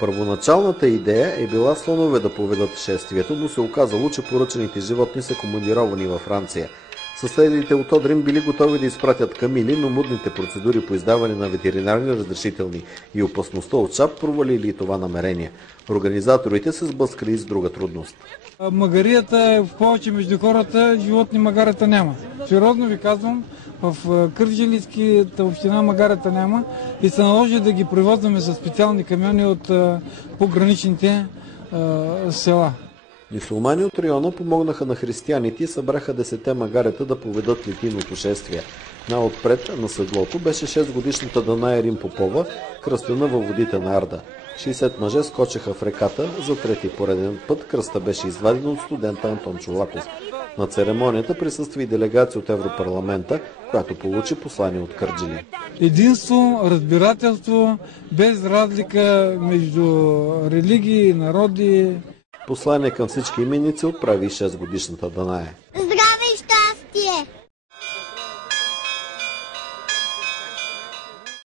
Първоначалната идея е била слонове да поведат шествието, но се оказало, че поръчаните животни са командировани във Франция. Съседите от Одрин били готови да изпратят камили, но мудните процедури по издаване на ветеринарни разрешителни и опасността от шап провалили това намерение. Организаторите се сблъскали с друга трудност. Магарията е в повече между хората, животни магарата няма. Сериозно ви казвам, в Кърджалийската община магарата няма и се наложи да ги превозваме с специални камиони от пограничните села. Мюсюлмани от района помогнаха на християните и събраха 10 магарета да поведат литийното шествие. Най-отпред на седлото беше 6-годишната Даная Рим Попова, кръстена във водите на Арда. 60 мъже скочеха в реката, за трети пореден път кръста беше изваден от студента Антон Чолаков. На церемонията присъства и делегация от Европарламента, която получи послание от Кърджали. Единство, разбирателство, без разлика между религии, народи. Послание към всички именици отправи 6-годишната Даная.